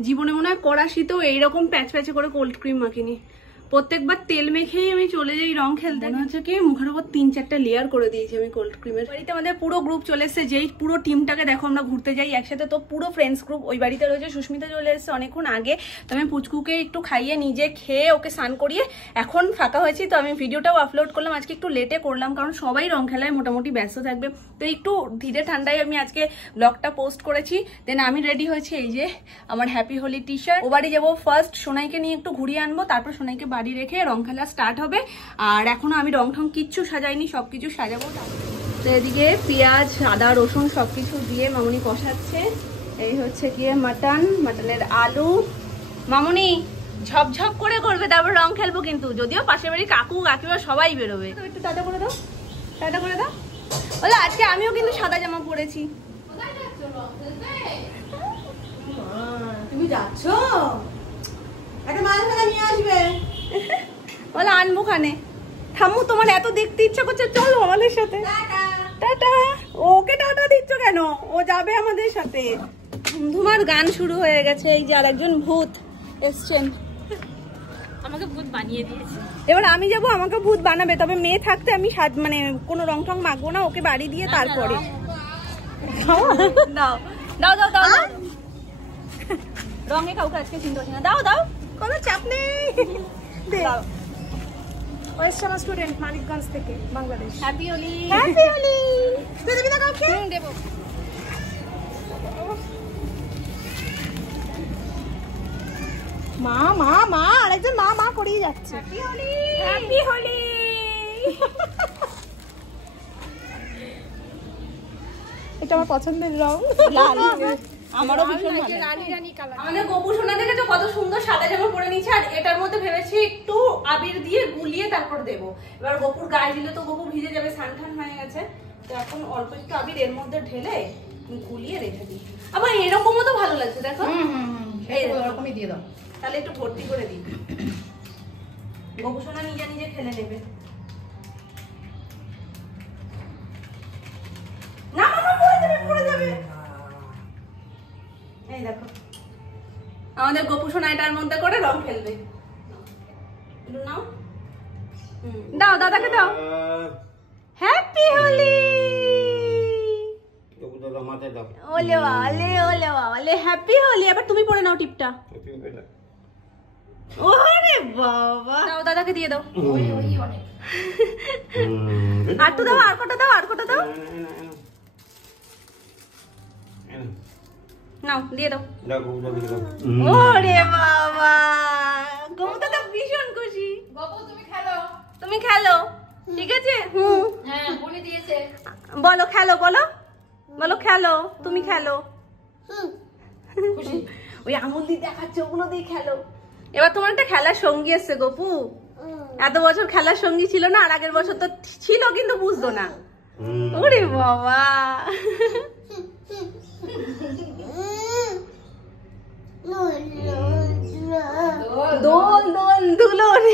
জীবনে মনে হয় কড়াশিতেও এইরকম প্যাচ প্যাচে করে কোল্ড ক্রিম মাখিনি। প্রত্যেকবার তেল মেখেই আমি চলে যাই রং খেলতে। মনে হচ্ছে কি মুখের উপর 3-4টা লেয়ার করে দিয়েছি আমি কোল্ড ক্রিমের। বাড়িতে আমাদের পুরো গ্রুপ চলে এসেছে, যেই পুরো টিমটাকে দেখো আমরা ঘুরতে যাই একসাথে, তো পুরো ফ্রেন্ডস গ্রুপ ওই বাড়িতে রয়েছে। সুস্মিতা চলে এসেছে অনেকক্ষণ আগে, তো আমি পুচকুকে একটু খাইয়ে নিজে খেয়ে ওকে স্নান করিয়ে এখন ফাঁকা হয়েছি। তো আমি ভিডিওটাও আপলোড করলাম, আজকে একটু লেটে করলাম কারণ সবাই রং খেলায় মোটামুটি ব্যস্ত থাকবে, তো একটু ধীরে ঠান্ডায় আমি আজকে ব্লগটা পোস্ট করেছি। দেন আমি রেডি হয়েছি, এই যে আমার হ্যাপি হোলি টি শার্ট। ও বাড়ি যাবো ফার্স্ট, সোনাইকে নিয়ে একটু ঘুরিয়ে আনবো, তারপর সোনাইকে বাড়ি রেখে রং খেলা স্টার্ট হবে। আর এখনো আমি রং ঠং কিচ্ছু সাজাইনি, সবকিছু সাজাবো। তো এদিকে পেঁয়াজ আদা রসুন সবকিছু দিয়ে মামুনি কষাচ্ছে। এই হচ্ছে গিয়ে মাটনের আলু। মামুনি ঝপঝপ করে করবে, তারপর রং খেলবো কিন্তু, যদিও পাশের বাড়ি কাকু কাকিমা সবাই বেরোবে। তো একটু টাটা করে দাও, টাটা করে দাও। বলো আজকে আমিও কিন্তু সাদা জামা পরেছি। তুমি যাচ্ছ? একটা মাছ ভাজা নিয়ে আসবে। বলো আনবো খানে। থামু, তোমার এত দেখতে ইচ্ছা করছে, চলো আমাদের সাথে। টাটা। ওকে টাটা দিচ্ছ কেন? ও যাবে আমাদের সাথে। ধুমধুমার গান শুরু হয়ে গেছে। এই যে আরেকজন ভূত এসছেন, আমাকে ভূত বানিয়ে দিয়েছে। এবার আমি যাব, আমাকে ভূত বানাবে, তবে মেয়ে থাকতে আমি মানে কোনো রং টং মাখবো না, ওকে বাড়ি দিয়ে তারপরে দাও দাও দাও দাও। রঙে কাউকে আজকে চিন্তা করছি না, দাও দাও, কোনো চাপ নেই। দাও। ওয়েস্ট আমার স্টুডেন্ট মানিকগঞ্জ থেকে, বাংলাদেশ। হ্যাপি হোলি। হ্যাপি হোলি। তুই দেবি না কাউকে? দেবো। মা মা মা আরেকজন মা মা করেই যাচ্ছে। হ্যাপি হোলি। হ্যাপি হোলি। এটা আমার পছন্দের রং, লাল। আমারও ভীষণ ভালো রানী রানী কালার। আমাদের গোপু সোনা দেখেছো কত সুন্দর সাদা জামা পরে নিচ্ছে, আর এটার মধ্যে ভেবেছি একটু আবির দিয়ে গুলিয়ে তারপর দেবো। এবার গোপুর গায়ে দিলে তো গোপু ভিজে যাবে, সানঠান হয়ে গেছে, তো এখন অল্প একটু আবির এর মধ্যে ঢেলে গুলিয়ে রেখে দিই। আবার এরকমও তো ভালো লাগছে, দেখো এরকমই দিয়ে দাও, তাহলে একটু ভর্তি করে দিই। গোপু সোনা নিজে নিজে খেলে নেবে। না মামা পড়ে যাবে, পড়ে যাবে। এই দেখো আমাদের গোপু সোনা এটার মধ্যে করে রং খেলবে। নাও, দাও দাদাকে দাও। হ্যাপি হোলি। ওলে ওলে ওলে ওলে হ্যাপি হোলি। এবার তুমি পরে নাও টিপটা। ওরে বাবা, দাও দাদাকে দিয়ে দাও। আর তো দাও, আর কটা দাও, আর কটা দাও। নাও দিয়ে দাও। ওরে বাবা, গোমুটা তো ভীষণ খুশি। বাবু তুমি খেলো, তুমি খেলো, ঠিক আছে? হ্যাঁ বলে দিয়েছে। বলো খেলো, বলো বলো খেলো, তুমি খেলো। খুশি? ওই আঙুল দিয়ে দেখাচ্ছে, ওগুলো দিয়ে খেলো। এবার তোমার একটা খেলার সঙ্গী এসছে গোপু। এত বছর খেলার সঙ্গী ছিল না, আর আগের বছর তো ছিল কিন্তু বুঝতো না। ওরে বাবা, দোল দোল দুলন,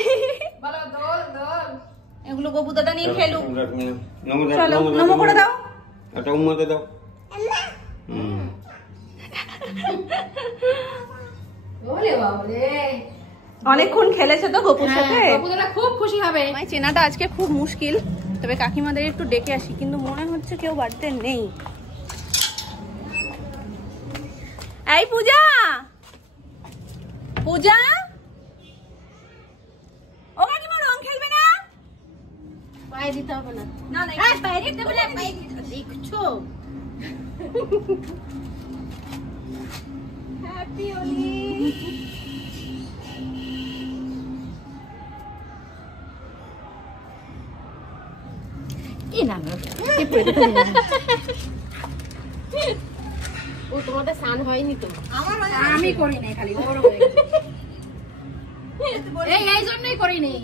বলো দোল দোল। এগুলো গোপু দাদা নিয়ে খেলুক। চলো নমো করে দাও। ওরে বাবা রে, অনেকক্ষণ খেলেছে তো গোপুর সাথে, বাবু দাদা খুব খুশি হবে। আমায় চেনাটা আজকে খুব মুশকিল, তবে কাকিমাদের একটু ডেকে আসি, কিন্তু মনে হচ্ছে কেউ বাড়িতে নেই। এই পূজা, পূজা, ও কাকিমা রং খেলবে না? পায়ে দিতে হবে না। না না, এই পায়ে দিতে বলে পায়ে দেখছো। হ্যাপি হোলি। এই না ও তোমাদের স্নান হয়নি তো? আমি করি নাই, খালি ওর হয়ে গেছে। এই জন্যই করি নাই।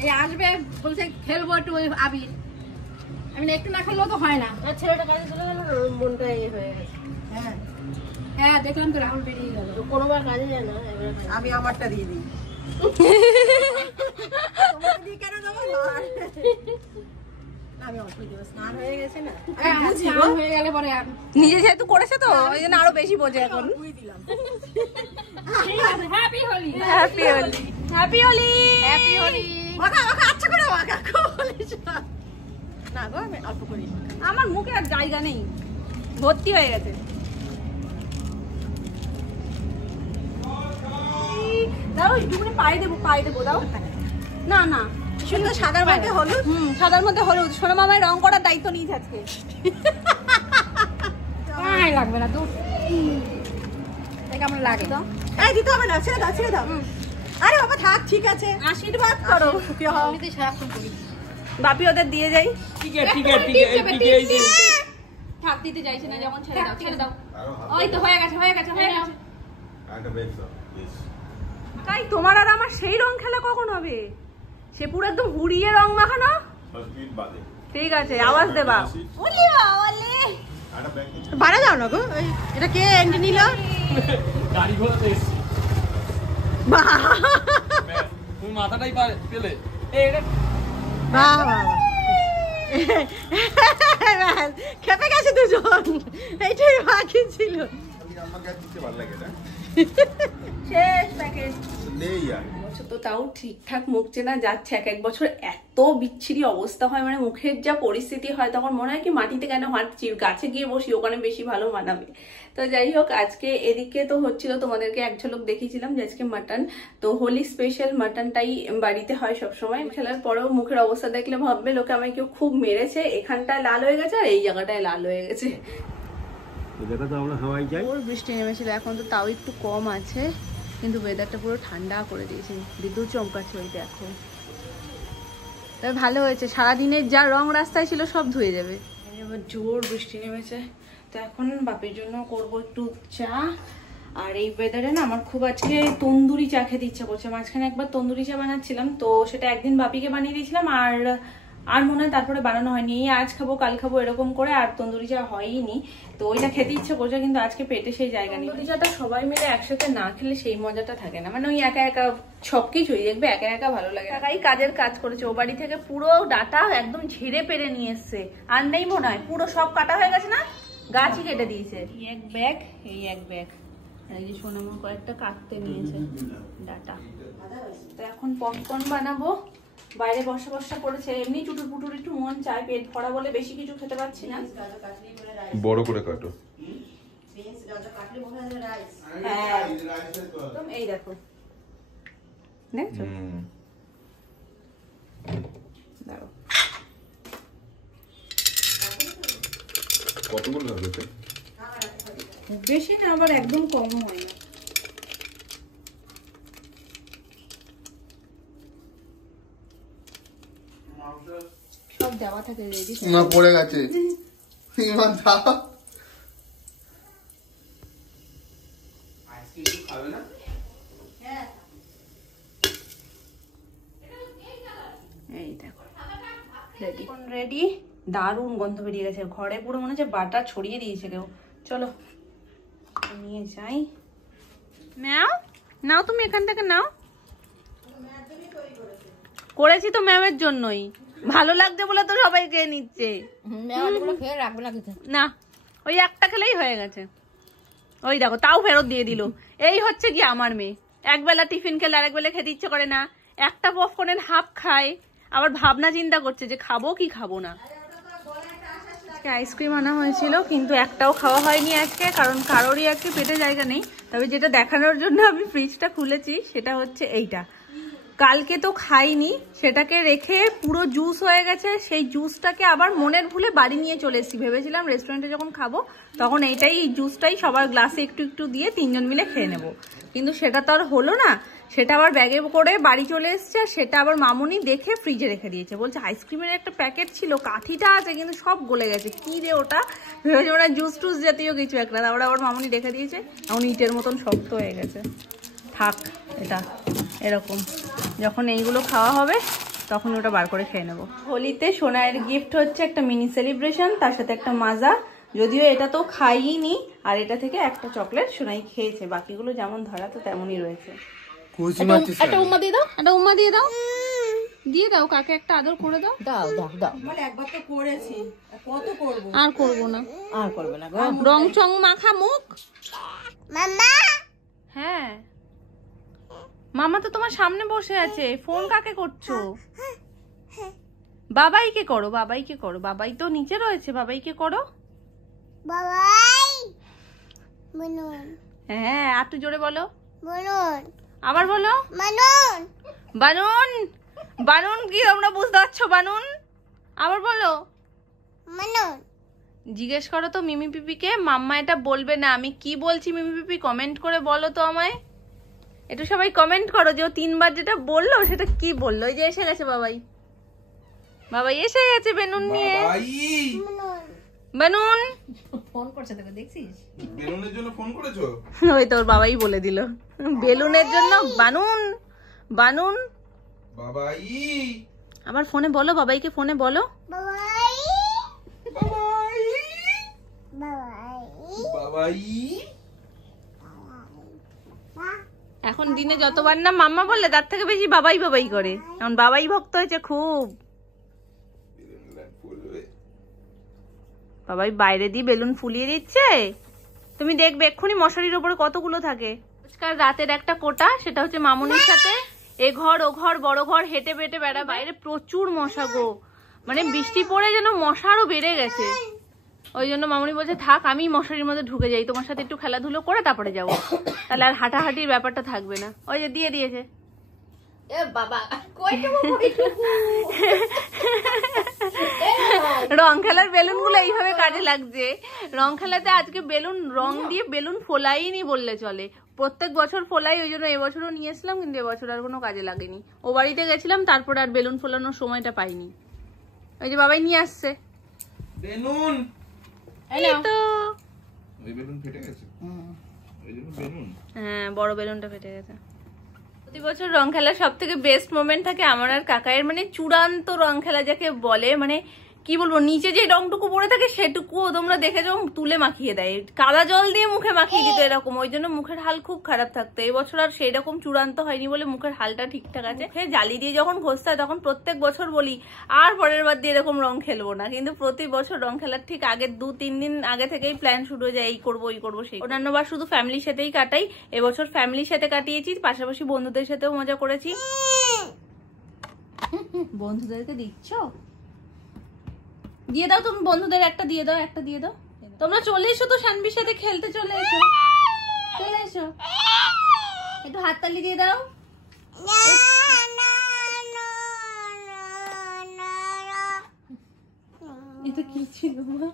এই আসবে বলছে খেলবো একটু ওই আবির, আমি একটু না খেললেও তো হয় না। ছেলেটা কাজে চলে গেল, মনটা ইয়ে হয়ে গেছে। হ্যাঁ হ্যাঁ দেখলাম তো রাহুল বেরিয়ে গেল, কোনোবার কাজে যায় না। আমি আমারটা দিয়ে দিই। কেন দেবো? আমি অল্প দিব, স্নান হয়ে গেছে না। স্নান হয়ে গেলে পরে নিজে যেহেতু করেছে তো ওই জন্য আরো বেশি বোঝে এখন। Happy Holi, happy Holi, happy Holi, happy Holi. মাখা মাখা আচ্ছা করে মাখা না গো, আমি অল্প করি। আমার মুখে আর জায়গা নেই, ভর্তি হয়ে গেছে। দাও একটুখানি পায়ে দেবো দাও। না না শুধু সাদার মধ্যে হলুদ, সাদার মধ্যে হলুদ। সোনা মামায় রং করার দায়িত্ব নিয়েছে আজকে। লাগবে না তো, কেমন লাগে? এই দিতে হবে না, ছেড়ে দাও ছেড়ে দাও। আরে বাবা থাক, ঠিক আছে, আশীর্বাদ করো। বাপি ওদের দিয়ে যাই। থাক, দিতে চাইছে না যখন, ছেড়ে দাও ছেড়ে দাও। ওই তো হয়ে গেছে হয়ে গেছে হয়ে গেছে। তাই তোমার আর আমার সেই রং খেলা কখন হবে? সে পুরো একদম হুড়িয়ে রং মাখানো। ঠিক আছে, আওয়াজ দেবা। বাড়া যাও না গো, এটা কে এন্ট্রি নিল? গাড়ি ঘোড়াতে এসেছি। তুমি মাথাটাই পেলে। খেপে গেছে দুজন, এইটাই বাকি ছিল। শেষ প্যাকেজ তো, তাও ঠিকঠাক মুখ চেনা যাচ্ছে। এক বছর এত বিচ্ছিরি অবস্থা হয়, মানে মুখের যা পরিস্থিতি হয় তখন মনে হয় কি মাটিতে কেন হাঁটছি, গাছে গিয়ে বসি, ওখানে বেশি ভালো মানাবে। তো যাই হোক, আজকে এদিকে তো হচ্ছিল, তোমাদেরকে এক ঝলক দেখিয়েছিলাম যে আজকে মাটন, তো হোলি স্পেশাল মাটনটাই বাড়িতে হয় সবসময়। খেলার পরেও মুখের অবস্থা দেখলে ভাববে লোকে আমায় কেউ খুব মেরেছে। এখানটায় লাল হয়ে গেছে আর এই জায়গাটায় লাল হয়ে গেছে। বৃষ্টি নেমেছিল, এখন তো তাও একটু কম আছে, কিন্তু ওয়েদারটা পুরো ঠান্ডা করে দিয়েছে। বিদ্যুৎ চমকাচ্ছে ওই দেখো। তবে ভালো হয়েছে, সারাদিনের যা রং রাস্তায় ছিল সব ধুয়ে যাবে। এবার জোর বৃষ্টি নেমেছে, তো এখন বাপের জন্য করব একটু চা। আর এই ওয়েদারে না আমার খুব আজকে তন্দুরি চা খেতে ইচ্ছা করছে। মাঝখানে একবার তন্দুরি চা বানাচ্ছিলাম, তো সেটা একদিন বাপিকে বানিয়ে দিয়েছিলাম, আর মনে হয় তারপরে বানানো হয়নি। এই আজ খাবো কাল খাবো এরকম করে আর তন্দুরি চা হয়নি, তো ওইটা খেতে ইচ্ছে করছে, কিন্তু আজকে পেটে সেই জায়গা নেই। তন্দুরি চাটা সবাই মিলে একসাথে না খেলে সেই মজাটা থাকে না, মানে ওই একা একা সবকিছুই দেখবে একা একা ভালো লাগে। একাই কাজের কাজ করেছে, ও বাড়ি থেকে পুরো ডাটা একদম ঝেড়ে পেরে নিয়ে এসছে, আর নেই মনে হয়, পুরো সব কাটা হয়ে গেছে না, গাছই কেটে দিয়েছে। এক ব্যাগ, এই এক ব্যাগ, এই যে সোনামা কয়েকটা কাটতে নিয়েছে ডাটা। তো এখন পপকর্ন বানাবো, বাইরে বসা বসা করেছে, এমনি চুটুর পুটুর একটু মন চায়, পেট ভরা বলে বেশি কিছু খেতে পারছি না। বড় করে কাটো। এই দেখো, দেখছো? দাঁড়াও, কতগুলো লাগবে? বেশি না, আবার একদম কম হয় না। সব দেওয়া থাকে রেডি। না পড়ে গেছে। ইমান দাও। আইসক্রিম খাবে না? হ্যাঁ। এই দেখো রেডি রেডি। দারুণ গন্ধ বেরিয়ে গেছে, ঘরে পুরো মনে হচ্ছে বাটার ছড়িয়ে দিয়েছে কেউ। চলো নিয়ে যাই। নাও নাও, তুমি এখান থেকে নাও। করেছি তো ম্যামের জন্যই, ভালো লাগছে বলে তো সবাই খেয়ে নিচ্ছে। খেয়ে রাখবে না কিছু না, ওই একটা খেলেই হয়ে গেছে। ওই দেখো তাও ফেরত দিয়ে দিল। এই হচ্ছে কি আমার মেয়ে, একবেলা টিফিন খেলে আরেক বেলা খেতে ইচ্ছে করে না, একটা পপকর্নের হাফ খায়, আবার ভাবনা চিন্তা করছে যে খাবো কি খাবো না। আইসক্রিম আনা হয়েছিল কিন্তু একটাও খাওয়া হয়নি আজকে, কারণ কারোরই আজকে পেটে জায়গা নেই। তবে যেটা দেখানোর জন্য আমি ফ্রিজটা খুলেছি সেটা হচ্ছে এইটা, কালকে তো খাইনি, সেটাকে রেখে পুরো জুস হয়ে গেছে। সেই জুসটাকে আবার মনের ভুলে বাড়ি নিয়ে চলে এসেছি। ভেবেছিলাম রেস্টুরেন্টে যখন খাবো তখন এই জুসটাই সবার গ্লাসে একটু একটু দিয়ে তিনজন মিলে খেয়ে নেবো, কিন্তু সেটা তো আর হলো না। সেটা আবার ব্যাগে করে বাড়ি চলে এসছে, সেটা আবার মামুনি দেখে ফ্রিজে রেখে দিয়েছে। বলছে আইসক্রিমের একটা প্যাকেট ছিল, কাঠিটা আছে কিন্তু সব গলে গেছে, কি রে ওটা, ভেবেছে ওরা জুস টুস জাতীয় কিছু একটা। তারপরে আবার মামুনি রেখে দিয়েছে, এমন ইটের মতন শক্ত হয়ে গেছে। থাক, এটা এরকম, যখন এইগুলো খাওয়া হবে তখন ওটা বার করে খেয়ে নেবো। হোলিতে সোনায়ের গিফট হচ্ছে একটা মিনি সেলিব্রেশন, তার সাথে একটা মাজা। যদিও এটা তো খাইনি, আর এটা থেকে একটা চকলেট সোনাই খেয়েছে, বাকিগুলো যেমন ধরা তো তেমনই রয়েছে। একটা উম্মা দিয়ে দাও, একটা উম্মা দিয়ে দাও। দিয়ে দাও, কাকে একটা আদর করে দাও। দাও দাও দাও। একবার তো করেছি, কত করবো? আর করবো না, আর করবে না গো। রং চং মাখা মুখ। হ্যাঁ মামা তো তোমার সামনে বসে আছে, ফোন কাকে করছো? বাবাইকে করো, বাবাইকে করো, বাবাই তো নিচে রয়েছে, বাবাইকে করো। হ্যাঁ আর একটু জোরে বলো। আবার বলো। বানুন, বানুন কি তোমরা বুঝতে পারছো? বানুন, আবার বলো। জিজ্ঞেস করো তো মিমি পিপিকে, মাম্মা এটা বলবে না, আমি কি বলছি মিমি পিপি কমেন্ট করে বলো তো আমায়। একটু সবাই কমেন্ট করো যে ও 3 বার যেটা বললো সেটা কি বললো। এই যে এসে গেছে বাবাই, বাবাই এসে গেছে বেলুন নিয়ে। বেলুন ফোন করছে তোকে, দেখছিস? বেলুনের জন্য ফোন করেছো? ওই তোর বাবাই বলে দিল বেলুনের জন্য। বানুন, বানুন বাবাই, আবার ফোনে বলো, বাবাইকে ফোনে বলো। বাবাই, বাবাই। এখন দিনে যতবার না মাম্মা বললে তার থেকে বেশি বাবাই বাবাই করে, এখন বাবাই ভক্ত হয়েছে খুব। বাবাই বাইরে দিয়ে বেলুন ফুলিয়ে দিচ্ছে, তুমি দেখবে এক্ষুনি মশারির উপরে কতগুলো থাকে। আজকাল রাতের একটা কোটা, সেটা হচ্ছে মামুনির সাথে এ ঘর ও ঘর বড় ঘর হেঁটে পেটে বেড়া। বাইরে প্রচুর মশা গো, মানে বৃষ্টি পড়ে যেন মশা আরো বেড়ে গেছে। ওই জন্য মামুনি বলছে থাক আমি মশারির মধ্যে ঢুকে যাই, তোমার সাথে একটু খেলাধুলো করে তারপরে যাবো, তাহলে আর হাঁটাহাঁটির ব্যাপারটা থাকবে না। ওই যে দিয়ে দিয়েছে। এ বাবা কইটুকু কইটুকু। রং খেলার বেলুন গুলো এইভাবে কাজে লাগছে। রং খেলাতে আজকে বেলুন রং দিয়ে বেলুন ফোলাইনি বললে চলে, প্রত্যেক বছর ফোলাই, ওই জন্য এবছরও নিয়ে এসলাম, কিন্তু এবছর আর কোনো কাজে লাগেনি। ও বাড়িতে গেছিলাম, তারপর আর বেলুন ফোলানোর সময়টা পাইনি। ওই যে বাবাই নিয়ে আসছে বেলুন। এই তো ওই বেলুন ফেটে গেছে। ওই জন্য বেলুন। হ্যাঁ বড় বেলুনটা ফেটে গেছে। প্রতি বছর রং খেলার সব থেকে বেস্ট মোমেন্ট থাকে আমার আর কাকায়ের, মানে চূড়ান্ত রং খেলা যাকে বলে, মানে কি বলবো, নিচে যে রংটুকু পড়ে থাকে সেটুকুও তোমরা দেখেছো তুলে মাখিয়ে দেয়, কাদা জল দিয়ে মুখে মাখিয়ে দিত এরকম। ওই জন্য মুখের হাল খুব খারাপ থাকতো। এবছর আর সেই রকম চূড়ান্ত হয়নি বলে মুখের হালটা ঠিকঠাক আছে। জালি দিয়ে যখন ঘষতে হয় তখন প্রত্যেক বছর বলি আর পরের বার দিয়ে এরকম রং খেলবো না, কিন্তু প্রতি বছর রং খেলার ঠিক আগের 2-3 দিন আগে থেকেই প্ল্যান শুরু হয়ে যায়, এই করবো ওই করবো সেই। অন্যান্য বার শুধু ফ্যামিলির সাথেই কাটাই, এবছর ফ্যামিলির সাথে কাটিয়েছি, পাশাপাশি বন্ধুদের সাথেও মজা করেছি। বন্ধুদেরকে দিচ্ছ, দিয়ে দাও তুমি, বন্ধুদের একটা দিয়ে দাও, একটা দিয়ে দাও। তোমরা চলে এসো তো শানবির সাথে খেলতে, চলে এসো, চলে এসো, একটু হাততালি দিয়ে দাও। এটা কি ছিল মা?